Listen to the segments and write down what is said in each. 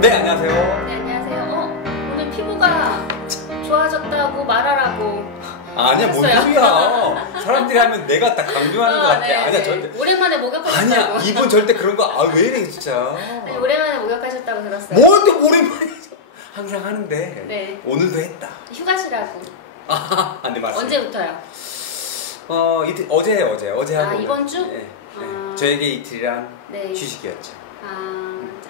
네, 안녕하세요. 네, 안녕하세요. 오늘 피부가 좋아졌다고 말하라고. 아니야, 뭔 소리야. 사람들이 하면 내가 딱 강조하는 것 같아. 네, 아니야, 네. 절대. 오랜만에 목욕하셨다고. 아니야, 이분 절대 그런 거, 왜 이래, 진짜. 아니, 오랜만에 목욕하셨다고 들었어요. 뭘 또 오랜만이죠. 항상 하는데. 네. 오늘도 했다. 휴가시라고. 네, 맞습니다. 언제부터요? 어제 하고. 이번 주? 네. 저에게 이틀이란 네. 휴식이었죠.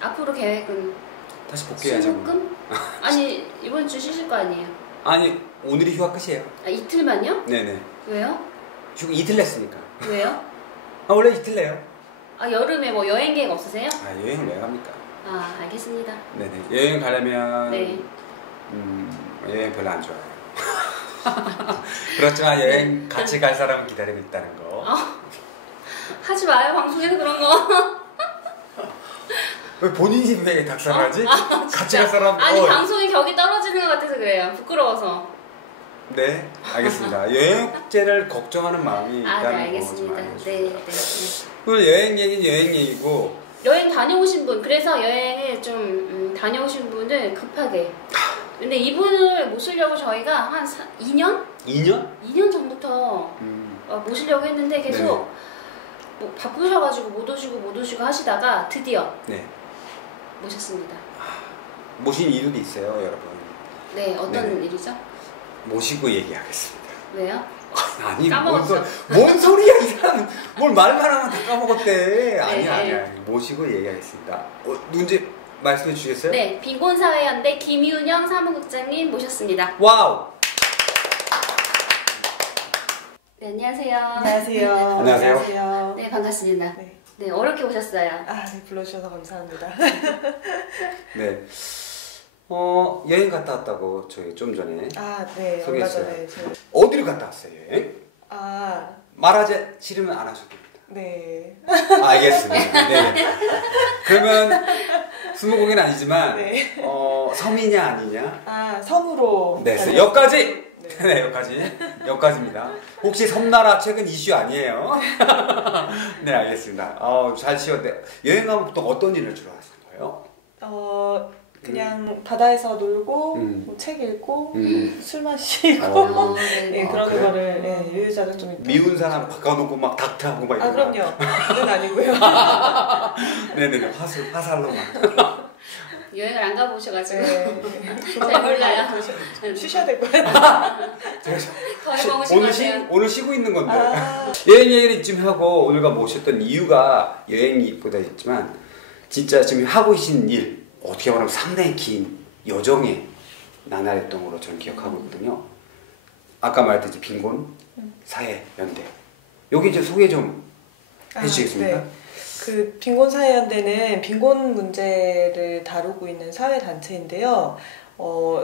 앞으로 계획은? 다시 복귀해야죠. 신혼금? 아니, 이번 주 쉬실 거 아니에요? 아니, 오늘이 휴가 끝이에요. 이틀만요? 네네. 왜요? 휴가 이틀 냈으니까. 왜요? 원래 이틀 내요. 여름에 뭐 여행 계획 없으세요? 여행을 왜 갑니까? 알겠습니다. 네네. 여행 가려면. 네. 여행 별로 안 좋아해요. 그렇지만 여행 같이 갈 사람은 기다리고 있다는 거. 하지 마요, 방송에서 그런 거. 왜 본인이 왜 닭살하지? 같이 갈 사람. 아니, 방송이 격이 떨어지는 것 같아서 그래요. 부끄러워서. 네, 알겠습니다. 여행제를 걱정하는 마음이 있다는 거. 네, 알겠습니다. 네. 오늘 여행 얘기는 여행 얘기고. 여행 다녀오신 분, 그래서 여행을 좀 다녀오신 분을 급하게. 근데 이분을 모시려고 저희가 한 2년? 2년? 2년 전부터 모시려고 했는데 계속 뭐 바쁘셔가지고 못 오시고 하시다가 드디어 모셨습니다. 모신 이유도 있어요, 여러분. 네, 어떤 일이죠? 모시고 얘기하겠습니다. 왜요? 아니, 까먹었죠? 뭔 소리야, 이 사람. 뭘 말만 하면 다 까먹었대. 아니야. 모시고 얘기하겠습니다. 누군지 말씀해 주시겠어요? 네, 빈곤사회연대 김윤영 사무국장님 모셨습니다. 와우! 네, 안녕하세요. 안녕하세요. 안녕하세요. 네, 반갑습니다. 네, 어렵게 오셨어요. 네, 불러주셔서 감사합니다. 네. 여행 갔다 왔다고 저희 좀 전에 네, 얼마 전에 어디로 갔다 왔어요, 여행? 말하지 싫으면 안 하셔도 됩니다. 네. 알겠습니다. 네. 그러면 스무고개는 아니지만 섬이냐 아니냐? 섬으로. 네, 여기까지. 네, 여기까지입니다. 혹시 섬나라 최근 이슈 아니에요? 네, 알겠습니다. 잘 치웠네. 여행 가면 보통 어떤 일을 주로 하시는 거예요? 그냥 바다에서 놀고 뭐 책 읽고 술 마시고 그런 거를 유유자적 좀 있다. 미운 사람 바꿔놓고 막 닥터하고 막 이런 그럼요. 그건 아니고요. 네네네. 화살로만. 여행을 안 가보셔가지고 잘 몰라요. 쉬셔야 될 거예요. 더 해보고 싶어요. 오늘 쉬고 있는 건데. 여행 얘기를 이쯤 하고 오늘가 모셨던 이유가 여행보다 있지만 진짜 지금 하고 계신 일 어떻게 말하면 상당히 긴 여정의 나날활동으로 저는 기억하고 있거든요. 아까 말했듯이 빈곤 사회연대. 여기 이제 소개 좀 해주시겠습니까? 네. 그 빈곤사회연대는 빈곤 문제를 다루고 있는 사회단체인데요.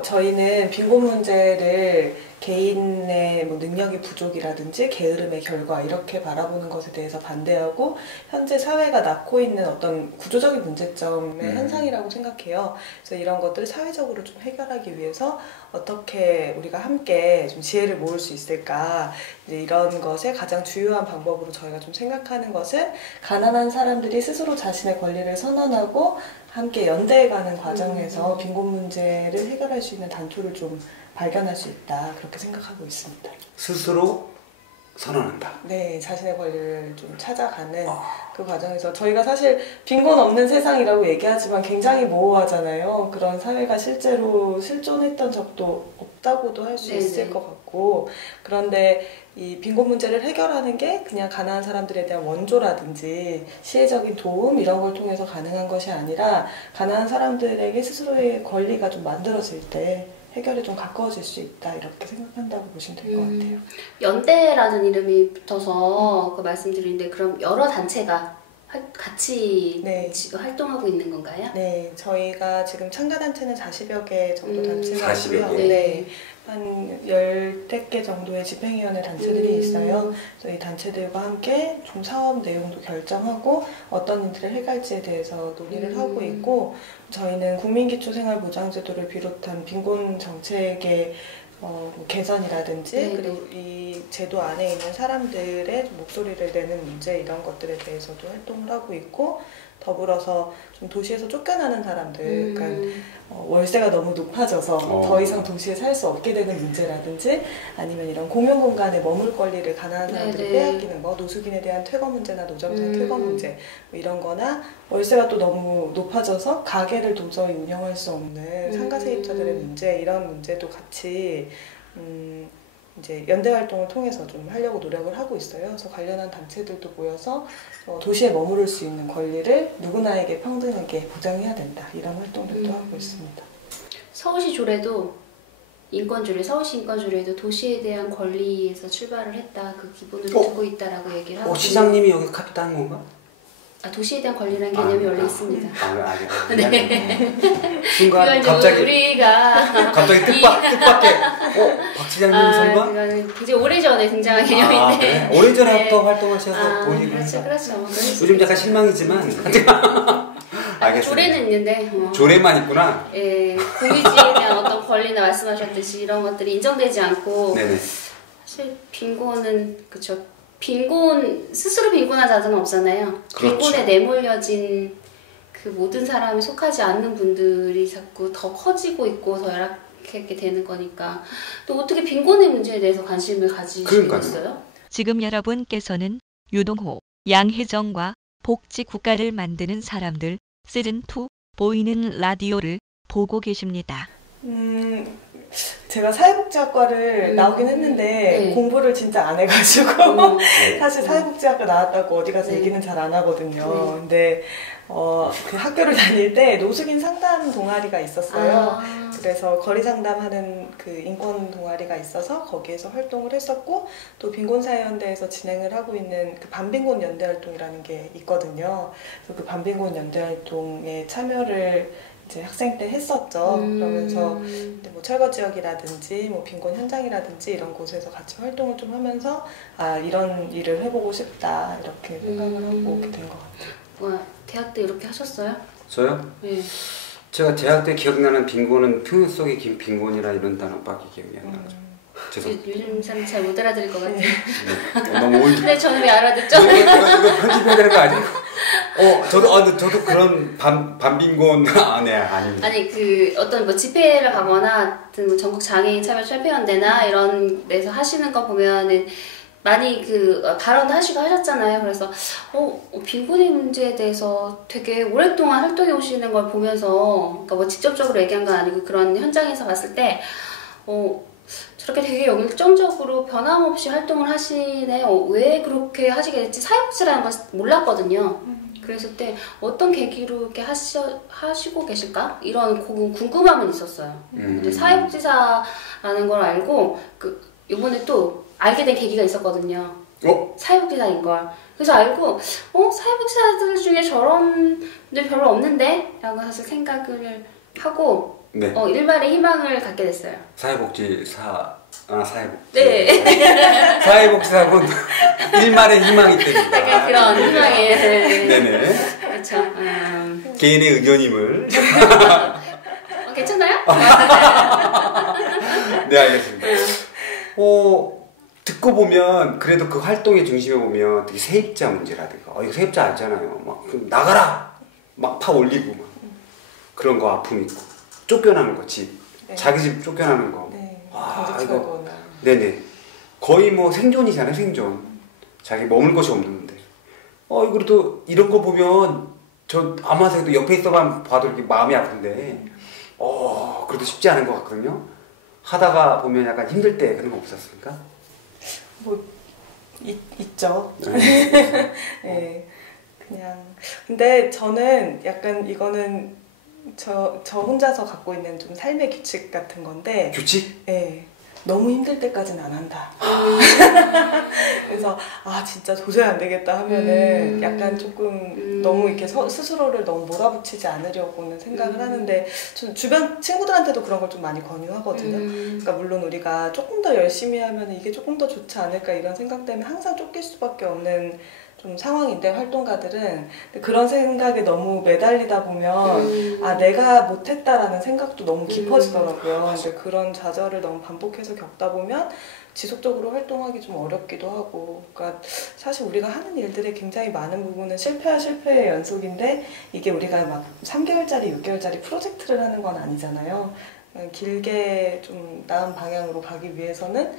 저희는 빈곤 문제를 개인의 능력의 부족이라든지 게으름의 결과 이렇게 바라보는 것에 대해서 반대하고 현재 사회가 낳고 있는 어떤 구조적인 문제점의 현상이라고 생각해요. 그래서 이런 것들을 사회적으로 좀 해결하기 위해서 어떻게 우리가 함께 좀 지혜를 모을 수 있을까, 이제 이런 것의 가장 주요한 방법으로 저희가 좀 생각하는 것은 가난한 사람들이 스스로 자신의 권리를 선언하고 함께 연대해가는 과정에서 빈곤 문제를 해결할 수 있는 단초를 좀 발견할 수 있다, 그렇게 생각하고 있습니다. 스스로 선언한다. 네, 자신의 권리를 좀 찾아가는 그 과정에서 저희가 사실 빈곤 없는 세상이라고 얘기하지만 굉장히 모호하잖아요. 그런 사회가 실제로 실존했던 적도 없다고도 할 수 있을 것 같고, 그런데 이 빈곤 문제를 해결하는 게 그냥 가난한 사람들에 대한 원조라든지 시혜적인 도움 이런 걸 통해서 가능한 것이 아니라 가난한 사람들에게 스스로의 권리가 좀 만들어질 때 해결에 좀 가까워질 수 있다, 이렇게 생각한다고 보시면 될 것 같아요. 연대라는 이름이 붙어서 그 말씀드리는데, 그럼 여러 단체가 같이 활동하고 있는 건가요? 네, 저희가 지금 참가단체는 40여 개 정도 단체가 있고요. 한 10개 정도의 집행위원회 단체들이 있어요. 그래서 이 단체들과 함께 좀 사업 내용도 결정하고 어떤 일들을 해갈지에 대해서 논의를 하고 있고, 저희는 국민기초생활보장제도를 비롯한 빈곤 정책의 개선이라든지 그리고 이 제도 안에 있는 사람들의 목소리를 내는 문제, 이런 것들에 대해서도 활동을 하고 있고, 더불어서 좀 도시에서 쫓겨나는 사람들, 그러니까 월세가 너무 높아져서 더 이상 도시에 살 수 없게 되는 문제라든지 아니면 이런 공용 공간에 머물 권리를 가난한 사람들이 빼앗기는 거, 노숙인에 대한 퇴거 문제나 노점자의 퇴거 문제 뭐 이런 거나 월세가 또 너무 높아져서 가게를 도저히 운영할 수 없는 상가 세입자들의 문제, 이런 문제도 같이 이제 연대 활동을 통해서 좀 하려고 노력을 하고 있어요. 그래서 관련한 단체들도 모여서 도시에 머무를 수 있는 권리를 누구나에게 평등하게 보장해야 된다. 이런 활동들도 하고 있습니다. 서울시 조례도 인권조례, 서울시 인권조례도 도시에 대한 권리에서 출발을 했다. 그 기본을 두고 있다라고 얘기를 하고. 시장님이 여기 카피한 건가? 도시에 대한 권리라는 개념이 원래 있습니다. 네. 순간 갑자기 우리가 갑자기 뜻밖의 박 시장님 설마? 그거는 굉장히 오래전에 등장한 개념인데. 그래? 오래전부터 활동하셔서 본인이 그렇죠. 요즘 약간 실망이지만 알겠습니다. 조례는 있는데 조례만 있구나. 예, 공유지에 대한 어떤 권리나 말씀하셨듯이 이런 것들이 인정되지 않고 네네. 사실 빈곤은 그쵸. 스스로 빈곤한 자들은 없잖아요. 그렇죠. 빈곤에 내몰려진 그 모든 사람이 속하지 않는 분들이 자꾸 더 커지고 있고 더 열악하게 되는 거니까 또 어떻게 빈곤의 문제에 대해서 관심을 가지시겠어요? 지금 여러분께서는 유동호, 양혜정과 복지 국가를 만드는 사람들 시즌2 보이는 라디오를 보고 계십니다. 제가 사회복지학과를 나오긴 했는데 공부를 진짜 안 해가지고 사실 사회복지학과 나왔다고 어디 가서 얘기는 잘 안 하거든요. 근데 그 학교를 다닐 때 노숙인 상담 동아리가 있었어요. 그래서 거리 상담하는 그 인권 동아리가 있어서 거기에서 활동을 했었고, 또 빈곤사회연대에서 진행을 하고 있는 그 반빈곤 연대 활동이라는 게 있거든요. 그래서 그 반빈곤 연대 활동에 참여를 이제 학생 때 했었죠. 그러면서 뭐 철거 지역이라든지 뭐 빈곤 현장이라든지 이런 곳에서 같이 활동을 좀 하면서 이런 일을 해보고 싶다 이렇게 생각을 하고 오게 된 것 같아요. 대학 때 이렇게 하셨어요? 저요? 네. 제가 대학 때 기억나는 빈곤은 표현 속의 긴 빈곤이라 이런 단어밖에 기억이 안 나죠. 요즘 사람 잘 못 알아들을 것 같아요. 네. 너무 올드. 근데 저는 왜 알아듣죠? 이거 편집해야 되는 거 아니에요? 저도 그런 반빈곤 아닙니다. 아니 그 어떤 뭐 집회를 가거나 뭐 전국 장애인 차별 철폐연대나 이런 데서 하시는 거 보면은 많이 그 발언도 하시고 하셨잖아요. 그래서 빈곤의 문제에 대해서 되게 오랫동안 활동해 오시는 걸 보면서, 그러니까 뭐 직접적으로 얘기한 건 아니고 그런 현장에서 봤을 때 저렇게 되게 열정적으로 변함없이 활동을 하시네. 왜 그렇게 하시게 됐지? 사회복지라는 걸 몰랐거든요. 그랬을 때 어떤 계기로 이렇게 하시고 계실까? 이런 궁금함은 있었어요. 근데 사회복지사라는 걸 알고 이번에 또 알게 된 계기가 있었거든요. 사회복지사인 걸. 그래서 알고 사회복지사들 중에 저런 분들 별로 없는데? 라고 사실 생각을 하고 네. 일말의 희망을 갖게 됐어요. 사회복지사. 네. 사회복지사고 일말의 희망이 됩니다. 약간 그런 희망이. 네네. 그렇죠. 개인의 의견임을. 괜찮나요? 네, 알겠습니다. 듣고 보면 그래도 그 활동의 중심에 보면 되게 세입자 문제라든가 이거 세입자 알잖아요. 막 나가라 막 파 올리고 막 그런 거 아픔 있고 쫓겨나는 거 집. 네. 자기 집 쫓겨나는 거. 네. 이거 네네. 거의 뭐 생존이잖아요, 생존. 자기 머물 곳이 없는데. 그래도 이런 거 보면 저 아마도 옆에 있어만 봐도 이렇게 마음이 아픈데 그래도 쉽지 않은 것 같거든요. 하다가 보면 약간 힘들 때 그런 거 없었습니까? 뭐 있죠. 네. 그냥 근데 저는 약간 이거는 저 혼자서 갖고 있는 좀 삶의 규칙 같은 건데. 규칙? 네. 너무 힘들 때까지는 안 한다. 그래서 진짜 도저히 안 되겠다 하면은 약간 조금 너무 이렇게 스스로를 너무 몰아붙이지 않으려고는 생각을 하는데, 전 주변 친구들한테도 그런 걸 좀 많이 권유하거든요. 그러니까 물론 우리가 조금 더 열심히 하면 이게 조금 더 좋지 않을까 이런 생각 때문에 항상 쫓길 수밖에 없는 좀 상황인데, 활동가들은 그런 생각에 너무 매달리다 보면 내가 못했다라는 생각도 너무 깊어지더라고요. 근데 그런 좌절을 너무 반복해서 겪다 보면 지속적으로 활동하기 좀 어렵기도 하고, 그러니까 사실 우리가 하는 일들의 굉장히 많은 부분은 실패와 실패의 연속인데 이게 우리가 막 3개월짜리, 6개월짜리 프로젝트를 하는 건 아니잖아요. 길게 좀 나은 방향으로 가기 위해서는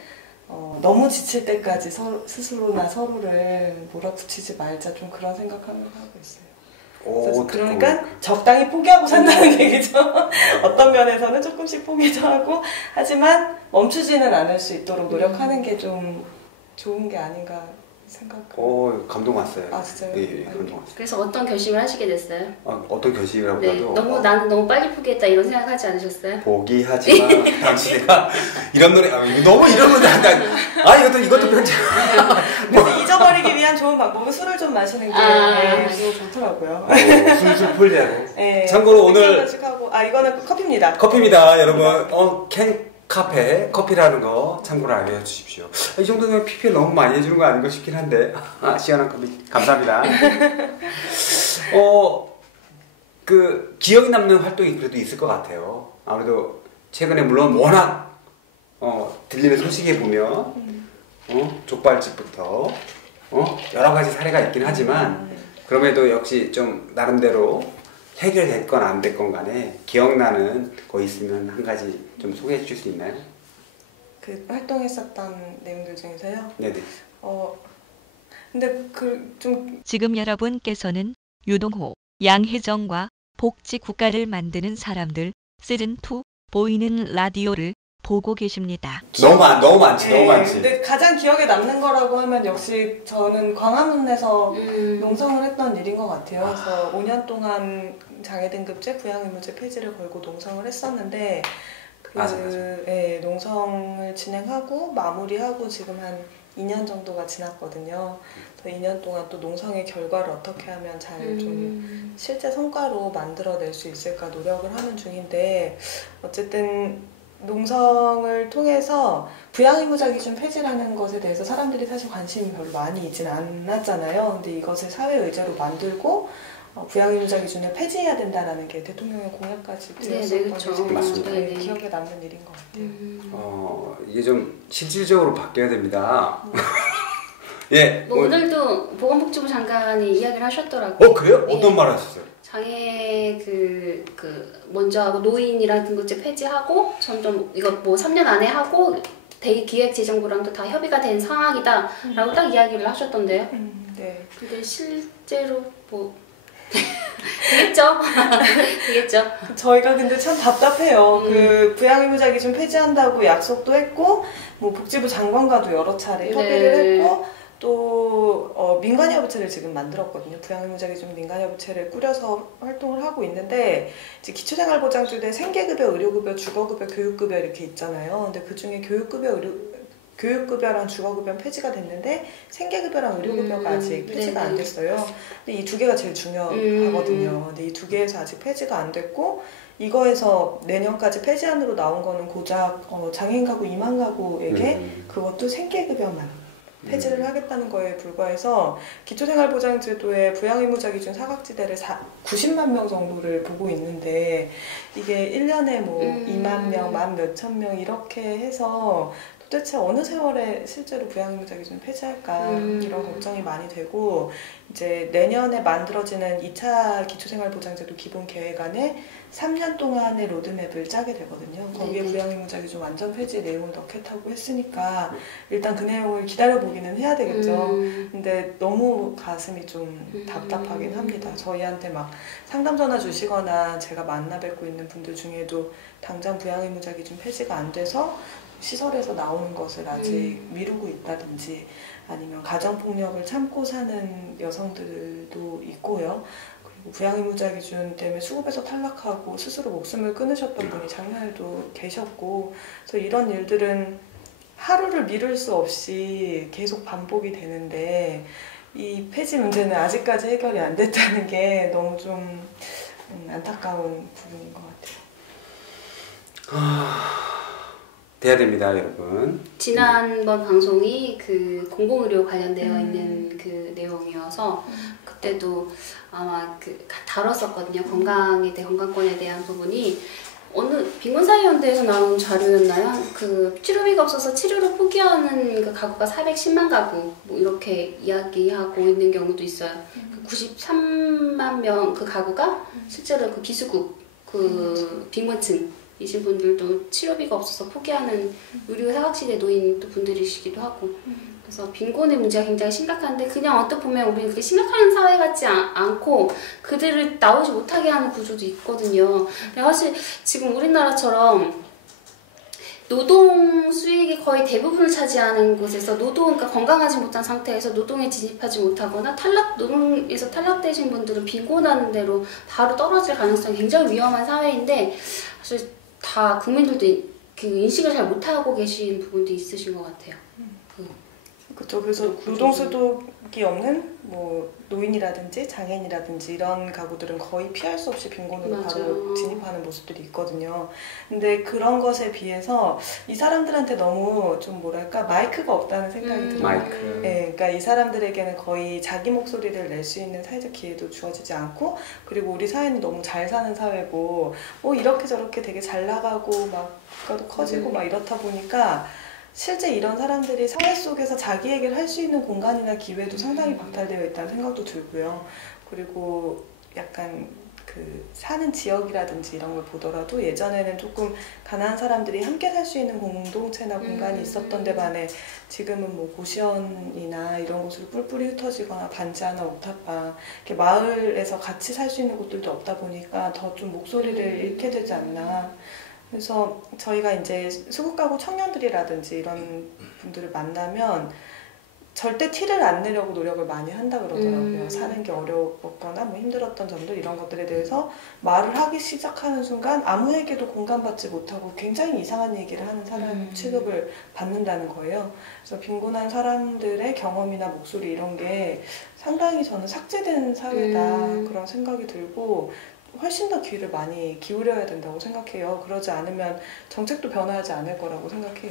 너무 지칠 때까지 스스로나 서로를 몰아붙이지 말자, 좀 그런 생각하면서 하고 있어요. 그러니까 적당히 포기하고 산다는 얘기죠. 어떤 면에서는 조금씩 포기도 하고, 하지만 멈추지는 않을 수 있도록 노력하는 게 좀 좋은 게 아닌가 생각해요. 감동 왔어요. 아, 진짜요? 네, 감동 왔어요. 그래서 어떤 결심을 하시게 됐어요? 어떤 결심이라고라도 네, 나는 너무 빨리 포기했다 이런 생각하지 않으셨어요? 포기하지만 당신가 이런 노래 너무 이런 건데 이것도 편집. 그래서 잊어버리기 위한 좋은 방법은 술을 좀 마시는 게 좋더라고요. 술술 풀려고. 네, 참고로 오늘 하고, 이거는 커피입니다. 커피입니다, 여러분. 캔 카페 커피라는 거 참고로 알려주십시오. 이 정도면 PPL 너무 많이 해주는 거 아닌가 싶긴 한데 시원한 커피 감사합니다. 그 기억에 남는 활동이 그래도 있을 것 같아요. 아무래도 최근에 물론 워낙 들리는 소식에 보면 족발집부터 여러 가지 사례가 있긴 하지만 그럼에도 역시 좀 나름대로 해결됐건 안 됐건 간에 기억나는 거 있으면 한 가지 좀 소개해 주실 수 있나요? 그 활동했었던 내용들 중에서요? 네네. 근데 좀 지금 여러분께서는 유동호, 양혜정과 복지 국가를 만드는 사람들 시즌2 보이는 라디오를 보고 계십니다. 너무 많지. 근데 가장 기억에 남는 거라고 하면 역시 저는 광화문에서 농성을 했던 일인 것 같아요. 그래서 5년 동안 장애등급제, 부양의무제 폐지를 걸고 농성을 했었는데 맞아. 농성을 진행하고 마무리하고 지금 한 2년 정도가 지났거든요. 그래서 2년 동안 또 농성의 결과를 어떻게 하면 잘 좀 실제 성과로 만들어낼 수 있을까 노력을 하는 중인데, 어쨌든 농성을 통해서 부양의무자 기준 폐지라는 것에 대해서 사람들이 사실 관심이 별로 많이 있지는 않았잖아요. 근데 이것을 사회 의제로 만들고 부양의무자 기준을 폐지해야 된다라는 게 대통령의 공약까지 되었었던 게 기억에 남는 일인 것 같아요. 이게 좀 실질적으로 바뀌어야 됩니다. 예. 오늘도 보건복지부 장관이 이야기를 하셨더라고요. 그래요? 어떤 말 하셨어요? 장애 먼저 하고 노인이랑 등급제 폐지하고 점점 이거 뭐 3년 안에 하고 대기획재정부랑도 다 협의가 된 상황이다라고 딱 이야기를 하셨던데요. 네. 근데 실제로 뭐 되겠죠? 되겠죠? 저희가 근데 참 답답해요. 그 부양의무자 기준 폐지한다고 약속도 했고, 뭐 복지부 장관과도 여러 차례 협의를 했고, 또 민간협의체를 지금 만들었거든요. 부양의무자 기준 민간협의체를 꾸려서 활동을 하고 있는데, 이제 기초생활보장제도에 생계급여, 의료급여, 주거급여, 교육급여 이렇게 있잖아요. 근데 그 중에 교육급여랑 주거급여는 폐지가 됐는데 생계급여랑 의료급여가 아직 폐지가 안 됐어요. 근데 이 두 개가 제일 중요하거든요. 근데 이 두 개에서 아직 폐지가 안 됐고, 이거에서 내년까지 폐지안으로 나온 거는 고작 장애인 가구 2만 가구에게 그것도 생계급여만 폐지를 하겠다는 거에 불과해서 기초생활보장제도의 부양의무자 기준 사각지대를 90만 명 정도를 보고 있는데, 이게 1년에 뭐 2만 명, 만 몇천 명 이렇게 해서 도대체 어느 세월에 실제로 부양의무자 기준 폐지할까 이런 걱정이 많이 되고, 이제 내년에 만들어지는 2차 기초생활보장제도 기본계획안에 3년 동안의 로드맵을 짜게 되거든요. 거기에 부양의무자 기준 완전 폐지 내용을 넣겠다고 했으니까 일단 그 내용을 기다려보기는 해야 되겠죠. 근데 너무 가슴이 좀 답답하긴 합니다. 저희한테 막 상담 전화 주시거나 제가 만나 뵙고 있는 분들 중에도 당장 부양의무자 기준 폐지가 안 돼서 시설에서 나오는 것을 아직 미루고 있다든지, 아니면 가정폭력을 참고 사는 여성들도 있고요. 그리고 부양의무자 기준 때문에 수급에서 탈락하고 스스로 목숨을 끊으셨던 분이 작년에도 계셨고, 그래서 이런 일들은 하루를 미룰 수 없이 계속 반복이 되는데, 이 폐지 문제는 아직까지 해결이 안 됐다는 게 너무 좀 안타까운 부분인 것 같아요. 돼야 됩니다, 여러분. 지난번 방송이 그 공공의료 관련되어 있는 그 내용이어서 그때도 아마 다뤘었거든요. 건강권에 대한 부분이 어느 빈곤사회연대에서 나온 자료였나요? 그 치료비가 없어서 치료를 포기하는 그 가구가 410만 가구 뭐 이렇게 이야기하고 있는 경우도 있어요. 그 93만 명 그 가구가 실제로 그 기수국 그 빈곤층이신 분들도 치료비가 없어서 포기하는 의료 사각지대 노인 또 분들이시기도 하고. 그래서 빈곤의 문제가 굉장히 심각한데 그냥 어떻게 보면 우리는 그렇게 심각한 사회 같지 않고 그들을 나오지 못하게 하는 구조도 있거든요. 사실 지금 우리나라처럼 노동 수익이 거의 대부분을 차지하는 곳에서 그러니까 건강하지 못한 상태에서 노동에 진입하지 못하거나 노동에서 탈락되신 분들은 빈곤하는 대로 바로 떨어질 가능성이 굉장히 위험한 사회인데 사실 다 국민들도 그 인식을 잘 못하고 계신 부분도 있으신 것 같아요. 그렇죠. 그래서 노동소득이 없는 뭐 노인이라든지 장애인이라든지 이런 가구들은 거의 피할 수 없이 빈곤으로 바로 진입하는 모습들이 있거든요. 근데 그런 것에 비해서 이 사람들한테 너무 좀 뭐랄까 마이크가 없다는 생각이 들어요. 마이크. 네, 그러니까 이 사람들에게는 거의 자기 목소리를 낼 수 있는 사회적 기회도 주어지지 않고, 그리고 우리 사회는 너무 잘 사는 사회고 뭐 이렇게 저렇게 되게 잘 나가고 막 국가도 커지고 막 이렇다 보니까 실제 이런 사람들이 사회 속에서 자기 얘기를 할 수 있는 공간이나 기회도 상당히 박탈되어 있다는 생각도 들고요. 그리고 약간 그 사는 지역이라든지 이런 걸 보더라도 예전에는 조금 가난한 사람들이 함께 살 수 있는 공동체나 공간이 있었던 데 반해 지금은 뭐 고시원이나 이런 곳으로 뿔뿔이 흩어지거나 반지하나 옥탑방 이렇게 마을에서 같이 살 수 있는 곳들도 없다 보니까 더 좀 목소리를 잃게 되지 않나. 그래서 저희가 이제 수국가구 청년들이라든지 이런 분들을 만나면 절대 티를 안 내려고 노력을 많이 한다 그러더라고요. 사는 게 어려웠거나 뭐 힘들었던 점들 이런 것들에 대해서 말을 하기 시작하는 순간 아무에게도 공감받지 못하고 굉장히 이상한 얘기를 하는 사람 취급을 받는다는 거예요. 그래서 빈곤한 사람들의 경험이나 목소리 이런 게 상당히 저는 삭제된 사회다 그런 생각이 들고 훨씬 더 귀를 많이 기울여야 된다고 생각해요. 그러지 않으면 정책도 변화하지 않을 거라고 생각해요.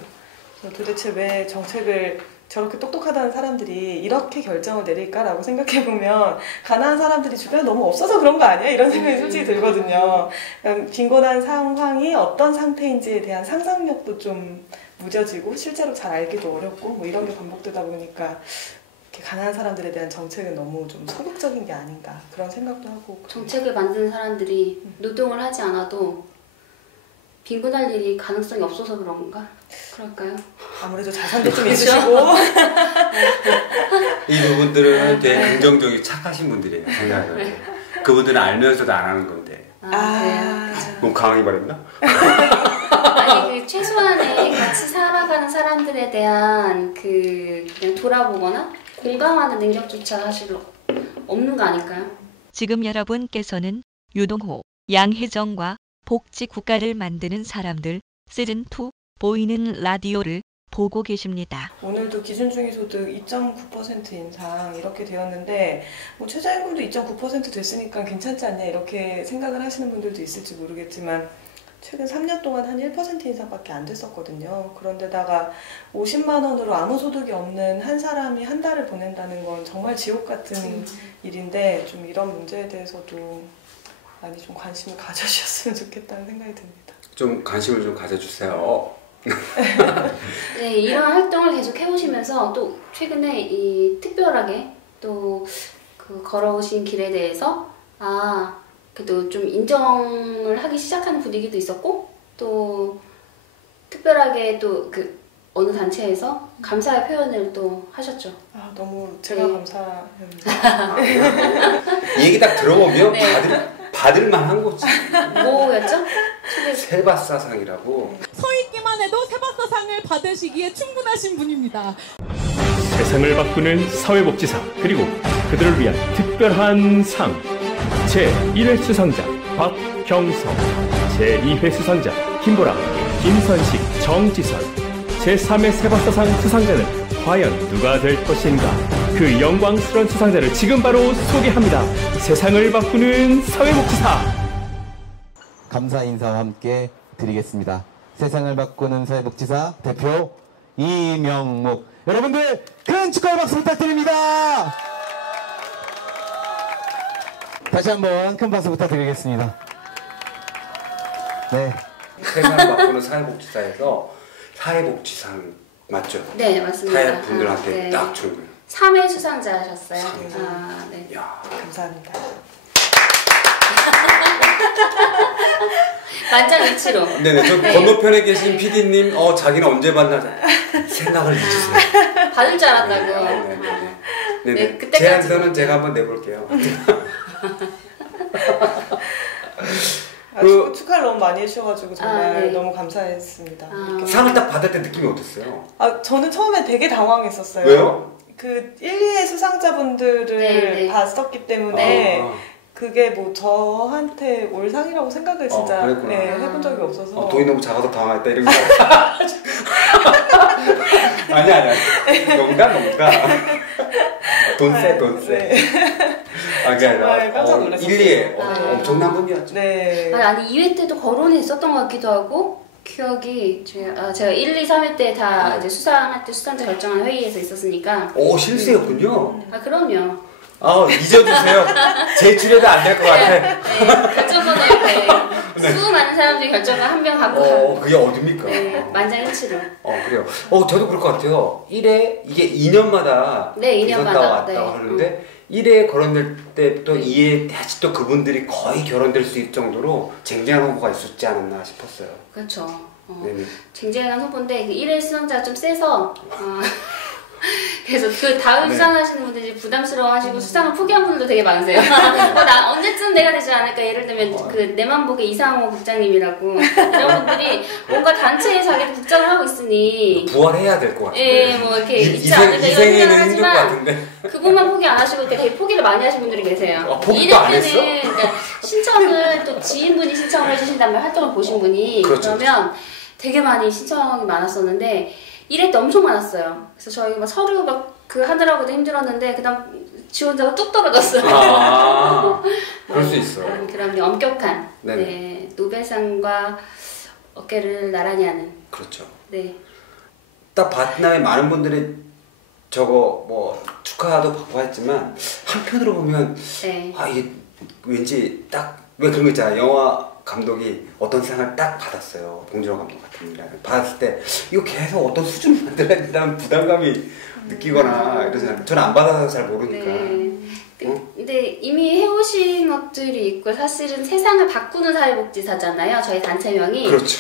그래서 도대체 왜 정책을 저렇게 똑똑하다는 사람들이 이렇게 결정을 내릴까라고 생각해보면 가난한 사람들이 주변에 너무 없어서 그런 거 아니야? 이런 생각이 솔직히 들거든요. 빈곤한 상황이 어떤 상태인지에 대한 상상력도 좀 무뎌지고 실제로 잘 알기도 어렵고 뭐 이런 게 반복되다 보니까 가난한 사람들에 대한 정책은 너무 좀 소극적인 게 아닌가 그런 생각도 하고. 정책을 만드는 사람들이 노동을 하지 않아도 빈곤할 일이 가능성이 없어서 그런가? 그럴까요? 아무래도 자산도 좀 있으시고 이 부분들은 되게 긍정적이고 착하신 분들이에요. 생각을. 네. 그분들은 알면서도 안 하는 건데. 너무 강하게 말했나? 아니 그 최소한의 같이 살아가는 사람들에 대한 그냥 돌아보거나 공감하는 능력조차 사실 없는 거 아닐까요? 지금 여러분께서는 유동호, 양혜정과 복지 국가를 만드는 사람들 시즌2 보이는 라디오를 보고 계십니다. 오늘도 기준중위소득 2.9% 인상 이렇게 되었는데 뭐 최저임금도 2.9% 됐으니까 괜찮지 않냐 이렇게 생각을 하시는 분들도 있을지 모르겠지만 최근 3년 동안 한 1% 인상밖에 안 됐었거든요. 그런데다가 50만 원으로 아무 소득이 없는 한 사람이 한 달을 보낸다는 건 정말 지옥 같은 일인데 좀 이런 문제에 대해서도 많이 좀 관심을 가져주셨으면 좋겠다는 생각이 듭니다. 좀 관심을 좀 가져주세요. 네, 이런 활동을 계속 해오시면서 또 최근에 이 특별하게 또 그 걸어오신 길에 대해서 그래도 좀 인정을 하기 시작하는 분위기도 있었고 또 특별하게 또 그 어느 단체에서 감사의 표현을 또 하셨죠. 너무 제가 네. 감사합니다. 이 얘기 딱 들어보면 네. 받을 만한 거지. 뭐였죠? 세바사상이라고. 서 있기만 해도 세바사상을 받으시기에 충분하신 분입니다. 세상을 바꾸는 사회복지사 그리고 그들을 위한 특별한 상 제1회 수상자 박경서, 제2회 수상자 김보람, 김선식, 정지선, 제3회 세바사상 수상자는 과연 누가 될 것인가? 그 영광스러운 수상자를 지금 바로 소개합니다. 세상을 바꾸는 사회복지사. 감사 인사와 함께 드리겠습니다. 세상을 바꾸는 사회복지사 대표 이명묵, 여러분들 큰 축하의 박수 부탁드립니다. 다시 한번 큰 박수 부탁드리겠습니다. 네. 세상을 바꾸는 사회복지사에서 사회복지상 맞죠? 네, 맞습니다. 사회분들한테 네. 딱 주는 거예요. 3회 수상자 하셨어요. 3회. 아, 네. 야, 감사합니다. 만장일치로. 네네. 저 네. 건너편에 계신 PD님, 자기는 언제 만나 생각을 해주세요. 받을 줄 알았다고. 네네. 네, 네네. 그때까지 제안서는 제가 한번 내볼게요. 축하를 너무 많이 해주셔가지고 정말 네. 너무 감사했습니다. 이렇게. 상을 딱 받을 때 느낌이 어땠어요? 저는 처음에 되게 당황했었어요. 왜요? 그 1, 2회 수상자분들을 네. 봤었기 때문에 아. 그게 뭐 저한테 올 상이라고 생각을 진짜 그랬구나. 해본 적이 없어서 돈이 너무 작아서 당황했다 이런 거. 아니야. 농담. 돈 세. 네. 정말 깜짝 놀랐어요. 1, 2회 아. 엄청난 분이었죠. 네. 아니 2회 때도 거론이 있었던 것 같기도 하고 기억이 제가 1, 2, 3회 때 다 이제 수상할 때 수상자 결정하는 회의에서 있었으니까. 실세였군요. 그럼요. 잊어주세요. 제출해도 안 될 것 같아. 네, 결정권을 이렇게 수많은 사람들이 결정을 한 명 갖고 가고. 그게 어딥니까? 네, 만장일치로. 그래요. 저도 그럴 것 같아요. 1회 이게 2년마다 네, 2년마다. 왔다고 네. 하는데 1회 거론될 때부터 2회 다시 또 그분들이 거의 결혼될 수 있을 정도로 쟁쟁한 후보가 있었지 않았나 싶었어요. 그렇죠. 네네. 쟁쟁한 후보인데 1회 수상자가 좀 세서 그래서 그 다음 네. 수상하시는 분들이 부담스러워하시고 수상을 포기한 분들도 되게 많으세요. 나 언제쯤 내가 되지 않을까. 예를 들면 그 내만복의 이상호 국장님이라고 이런 분들이 뭔가 단체에 자기도 국장을 하고 있으니 부활해야 될 것 같은데. 예, 뭐 이렇게 있지 않을까 이런 이생에는 생각을 힘들 것 하지만 같은데. 그분만 포기 안 하시고 이렇게 되게 포기를 많이 하신 분들이 계세요. 포기도 안 했어? 그러니까 신청을 또 지인분이 신청을 해주신다면 활동을 보신 분이 그렇죠. 그러면 되게 많이 신청이 많았었는데 1회 때 엄청 많았어요. 그래서 저희 막 서류 막 그 하느라고도 힘들었는데 그다음 지원자가 뚝 떨어졌어요. 그럴 수 있어. 그런 엄격한 네네. 네, 노벨상과 어깨를 나란히 하는. 그렇죠. 네. 딱 봤을 때 많은 분들이 저거 뭐 축하도 받고 했지만 한편으로 보면 네. 이게 왠지 딱 왜 그런 거 있잖아. 영화 감독이 어떤 상을 딱 받았어요. 봉준호 감독 같은 분이랑 받았을 때 이거 계속 어떤 수준을 만들어야 된다는 부담감이 느끼거나 이러잖아요. 저는 안 받아서 잘 모르니까. 네. 근데 이미 해오신 것들이 있고 사실은 세상을 바꾸는 사회복지사잖아요. 저희 단체명이. 그렇죠.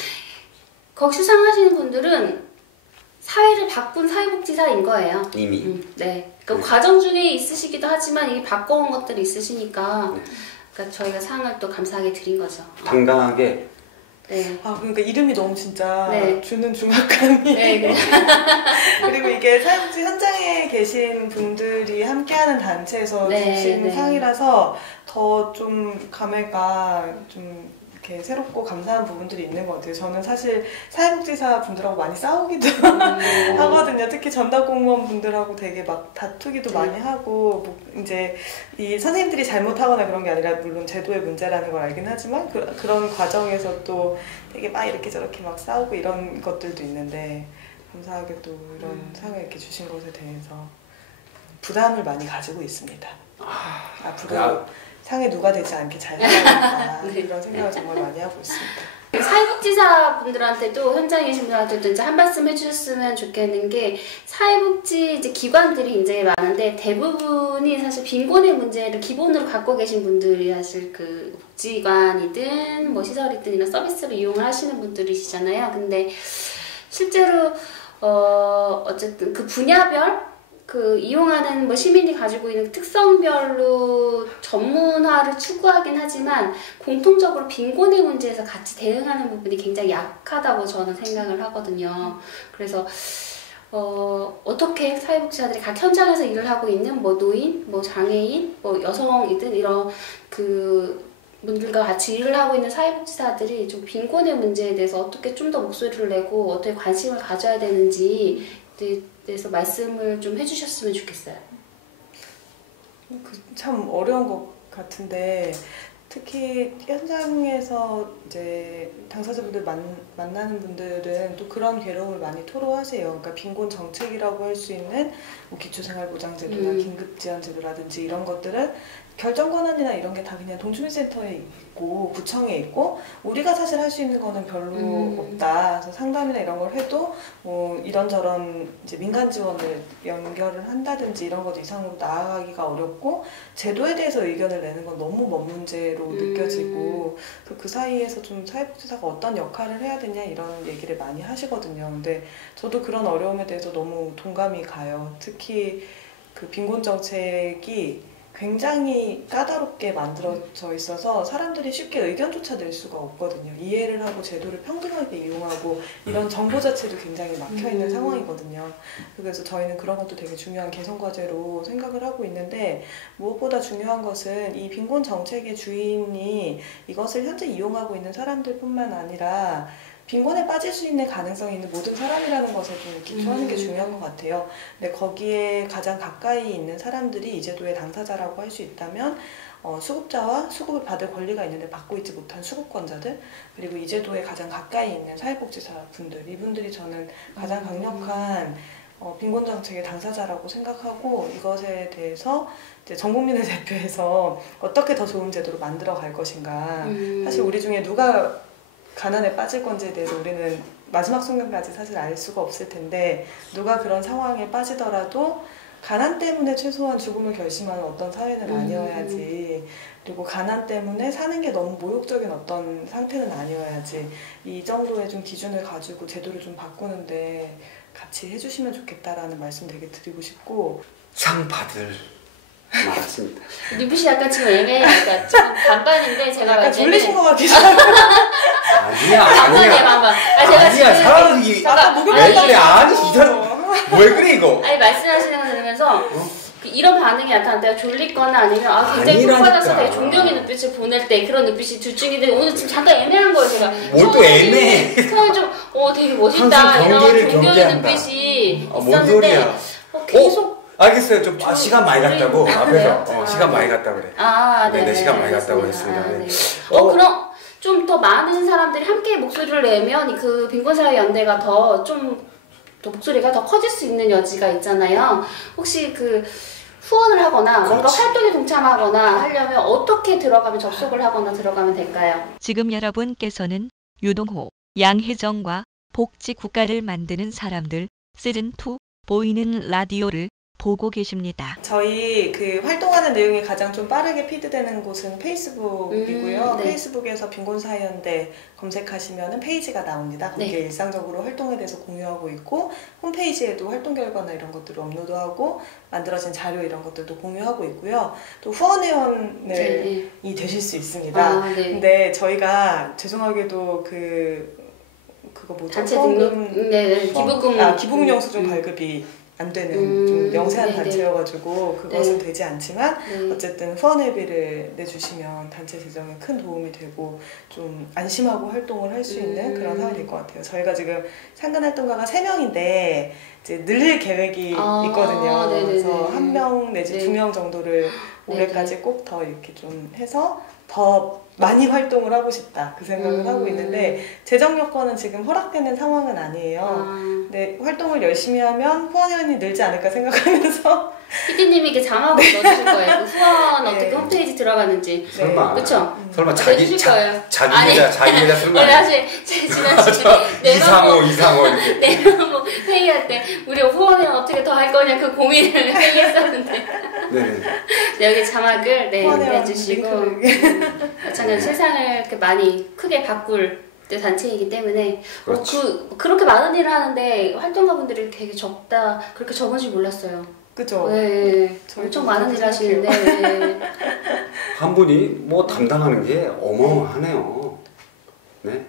거기 수상하시는 분들은 사회를 바꾼 사회복지사인 거예요. 이미. 네. 그 과정 중에 있으시기도 하지만 이미 바꿔온 것들이 있으시니까 네. 그러니까 저희가 상을 또 감사하게 드린 거죠. 당당하게. 네. 그러니까 이름이 너무 진짜 네. 주는 중압감이. 네. 그리고 이게 사회복지 현장에 계신 분들이 함께하는 단체에서 네, 주시는 네. 상이라서 더 좀 감회가 좀 이렇게 새롭고 감사한 부분들이 있는 것 같아요. 저는 사실 사회복지사 분들하고 많이 싸우기도 하거든요. 특히 전담 공무원 분들하고 되게 막 다투기도 많이 하고 뭐 이제 이 선생님들이 잘못하거나 그런 게 아니라 물론 제도의 문제라는 걸 알긴 하지만 그런 과정에서 또 되게 막 이렇게 저렇게 막 싸우고 이런 것들도 있는데 감사하게 또 이런 상을 이렇게 주신 것에 대해서 부담을 많이 가지고 있습니다. 앞으로 상에 누가 되지 않게 잘 살아야겠다. 네. 이런 생각을 정말 많이 하고 있습니다. 사회복지사 분들한테도 현장에 계신 분들한테도 이제 한 말씀 해주셨으면 좋겠는 게 사회복지 이제 기관들이 굉장히 많은데 대부분이 사실 빈곤의 문제를 기본으로 갖고 계신 분들이 사실 그 복지관이든 뭐 시설이든 이런 서비스를 이용을 하시는 분들이시잖아요. 근데 실제로 어쨌든 그 분야별 그 이용하는 뭐 시민이 가지고 있는 특성별로 전문화를 추구하긴 하지만 공통적으로 빈곤의 문제에서 같이 대응하는 부분이 굉장히 약하다고 저는 생각을 하거든요. 그래서 어떻게 사회복지사들이 각 현장에서 일을 하고 있는 뭐 노인, 뭐 장애인, 뭐 여성이든 이런 그 분들과 같이 일을 하고 있는 사회복지사들이 좀 빈곤의 문제에 대해서 어떻게 좀 더 목소리를 내고 어떻게 관심을 가져야 되는지 대해서 말씀을 좀 해주셨으면 좋겠어요. 참 어려운 것 같은데 특히 현장에서 이제 당사자분들 만나는 분들은 또 그런 괴로움을 많이 토로하세요. 그러니까 빈곤 정책이라고 할 수 있는 뭐 기초생활보장제도나 긴급지원제도라든지 이런 것들은 결정 권한이나 이런 게 다 그냥 동주민센터에 있고 구청에 있고 우리가 사실 할 수 있는 거는 별로 없다. 그래서 상담이나 이런 걸 해도 뭐 이런저런 이제 민간 지원을 연결을 한다든지 이런 것 이상으로 나아가기가 어렵고 제도에 대해서 의견을 내는 건 너무 먼 문제로 느껴지고 그 사이에서 좀 사회복지사가 어떤 역할을 해야 되냐 이런 얘기를 많이 하시거든요. 근데 저도 그런 어려움에 대해서 너무 동감이 가요. 특히 그 빈곤 정책이 굉장히 까다롭게 만들어져 있어서 사람들이 쉽게 의견조차 낼 수가 없거든요. 이해를 하고 제도를 평등하게 이용하고 이런 정보 자체도 굉장히 막혀있는 상황이거든요. 그래서 저희는 그런 것도 되게 중요한 개선 과제로 생각을 하고 있는데 무엇보다 중요한 것은 이 빈곤 정책의 주인이 이것을 현재 이용하고 있는 사람들뿐만 아니라 빈곤에 빠질 수 있는 가능성이 있는 모든 사람이라는 것에 좀 기초하는 게 중요한 것 같아요. 근데 거기에 가장 가까이 있는 사람들이 이 제도의 당사자라고 할 수 있다면 수급자와 수급을 받을 권리가 있는데 받고 있지 못한 수급권자들 그리고 이 제도에 가장 가까이 있는 사회복지사 분들 이분들이 저는 가장 강력한 빈곤 정책의 당사자라고 생각하고 이것에 대해서 이제 전 국민을 대표해서 어떻게 더 좋은 제도로 만들어 갈 것인가 사실 우리 중에 누가 가난에 빠질 건지에 대해서 우리는 마지막 순간까지 사실 알 수가 없을 텐데 누가 그런 상황에 빠지더라도 가난 때문에 최소한 죽음을 결심하는 어떤 사회는 아니어야지 그리고 가난 때문에 사는 게 너무 모욕적인 어떤 상태는 아니어야지 이 정도의 좀 기준을 가지고 제도를 좀 바꾸는데 같이 해주시면 좋겠다라는 말씀 되게 드리고 싶고 상 받을 맞습니다. 눈빛이 약간 지금 애매해. 약간 지금 반반인데 제가 약간 봤을 졸리신 것 때는 같기도 하고 아니야 반반이에요, 반반. 제가 아니야 지금 사람이 아까 왜 그래 아니 이 사람 왜 그래 이거 아니 말씀하시는 거 들으면서 이런 반응이 나타날 때가 졸리거나 아니면 굉장히 아니라니까. 푹 받아서 되게 존경의 눈빛을 보낼 때 그런 눈빛이 둘 중인데 오늘 지금 잠깐 애매한 거예요 제가. 뭘 또 애매해. 처음에 좀 되게 멋있다 항상 이런 경계를 존경의 경계한다. 눈빛이 뭔 있었는데 소리야. 계속 알겠어요. 좀 시간 많이 갔다고 그래요? 앞에서 시간 네. 많이 갔다 그래. 네, 시간 많이 갔다고 알겠습니다. 했습니다. 네. 네. 그럼 좀 더 많은 사람들이 함께 목소리를 내면 그 빈곤사회연대가 더 목소리가 더 커질 수 있는 여지가 있잖아요. 혹시 그 후원을 하거나 뭔가 활동에 동참하거나 하려면 어떻게 들어가면 접속을 하거나 들어가면 될까요? 지금 여러분께서는 유동호, 양혜정과 복지 국가를 만드는 사람들 시즌2 보이는 라디오를 보고 계십니다. 저희 그 활동하는 내용이 가장 좀 빠르게 피드되는 곳은 페이스북이고요. 네. 페이스북에서 빈곤사회연대 검색하시면 페이지가 나옵니다. 거기에 네. 일상적으로 활동에 대해서 공유하고 있고 홈페이지에도 활동 결과나 이런 것들을 업로드하고 만들어진 자료 이런 것들도 공유하고 있고요. 또 후원회원이 되실 수 있습니다. 네. 근데 저희가 죄송하게도 그거 뭐죠? 단체 등록, 기부금, 기부금 영수증 발급이 안 되는 좀 영세한 네네. 단체여가지고 그것은 네. 되지 않지만 어쨌든 후원회비를 내주시면 단체 재정에 큰 도움이 되고 좀 안심하고 활동을 할 수 있는 그런 상황이 될 것 같아요. 저희가 지금 상근활동가가 3명인데 이제 늘릴 계획이 있거든요. 네네네. 그래서 1명 내지 네. 2명 정도를 올해까지 꼭 더 이렇게 좀 해서 더 많이 활동을 하고 싶다 그 생각을 하고 있는데 재정 여건은 지금 허락되는 상황은 아니에요. 근데 활동을 열심히 하면 후원회원이 늘지 않을까 생각하면서 PD님이 이렇게 자막을 넣어주실 거예요. 그 후원 네. 어떻게 홈페이지 들어가는지. 설마. 그쵸? 설마 넣어주실 거예요. 자기 계좌 설마. 원래 사실 지난 시간에 이상호 이렇게. 내가 회의할 때 우리 후원회원 어떻게 더 할 거냐 그 고민을 회의했었는데 여기 자막을 해주시고 마찬가지로 세상을 이렇게 많이 크게 바꿀 단체이기 때문에 그렇게 많은 일을 하는데 활동가분들이 되게 그렇게 적은 줄 몰랐어요. 그죠? 네, 엄청 많은 일 하시는데 한 분이 뭐 담당하는 게 어마어마하네요. 네.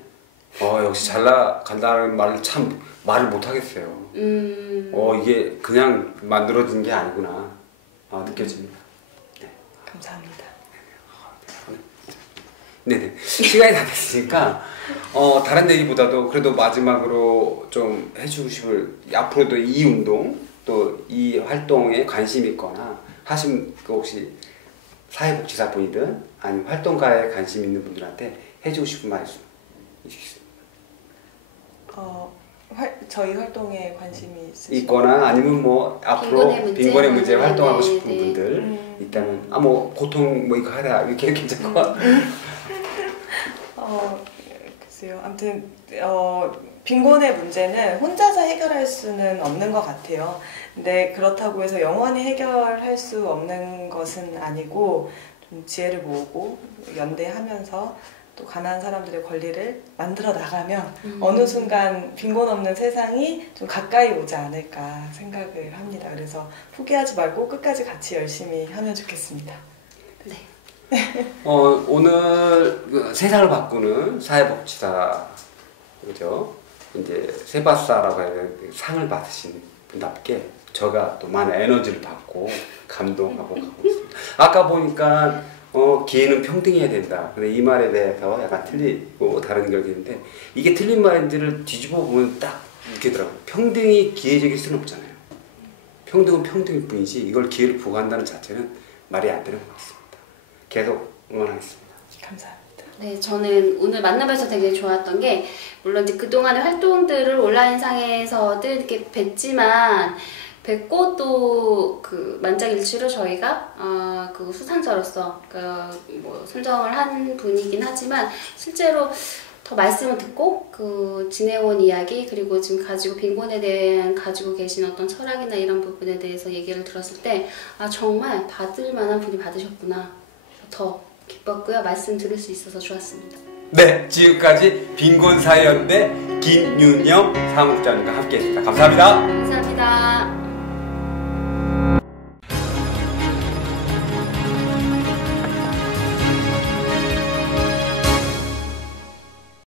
역시 잘 나간다는 말을 참 말을 못 하겠어요. 이게 그냥 만들어진 게 아니구나 느껴집니다. 네. 감사합니다. 네네. 시간이 다 됐으니까 다른 얘기보다도 그래도 마지막으로 좀 해주실 앞으로도 이 운동 또 이 활동에 관심 있거나 하신 혹시 사회복지사 분이든 아니면 활동가에 관심 있는 분들한테 해주고 싶은 말씀 있으십니까? 저희 활동에 관심이 있거나 아니면 뭐 앞으로 빈곤의 문제 활동하고 싶은 네. 분들 있다면 뭐 고통 뭐 이거 하라 이렇게 괜찮고 글쎄요. 아무튼 빈곤의 문제는 혼자서 해결할 수는 없는 것 같아요. 근데 그렇다고 해서 영원히 해결할 수 없는 것은 아니고 좀 지혜를 모으고 연대하면서 또 가난한 사람들의 권리를 만들어 나가면 어느 순간 빈곤 없는 세상이 좀 가까이 오지 않을까 생각을 합니다. 그래서 포기하지 말고 끝까지 같이 열심히 하면 좋겠습니다. 네. 오늘 그 세상을 바꾸는 사회복지사 그죠? 이제 세바사라고 해야 되는 상을 받으신 분답게 저가 또 많은 에너지를 받고 감동하고 가고 있습니다. 아까 보니까 기회는 평등해야 된다. 근데 이 말에 대해서 약간 틀리고 다른 결론인데 이게 틀린 말인지를 뒤집어 보면 딱 느끼더라고요. 평등이 기회적일 수는 없잖아요. 평등은 평등일 뿐이지 이걸 기회를 부과한다는 자체는 말이 안 되는 것 같습니다. 계속 응원하겠습니다. 감사합니다. 네, 저는 오늘 만나뵈서 되게 좋았던 게 물론 이제 그동안의 활동들을 온라인상에서도 이렇게 뵀지만 뵙고 또 그 만장일치로 저희가 그 수상자로서 뭐 선정을 한 분이긴 하지만 실제로 더 말씀을 듣고 그 지내온 이야기 그리고 지금 가지고 빈곤에 대한 가지고 계신 어떤 철학이나 이런 부분에 대해서 얘기를 들었을 때 정말 받을 만한 분이 받으셨구나 더 기뻤고요. 말씀 들을 수 있어서 좋았습니다. 네, 지금까지 빈곤사연대 김윤영 사무국장님과 함께했습니다. 감사합니다. 감사합니다.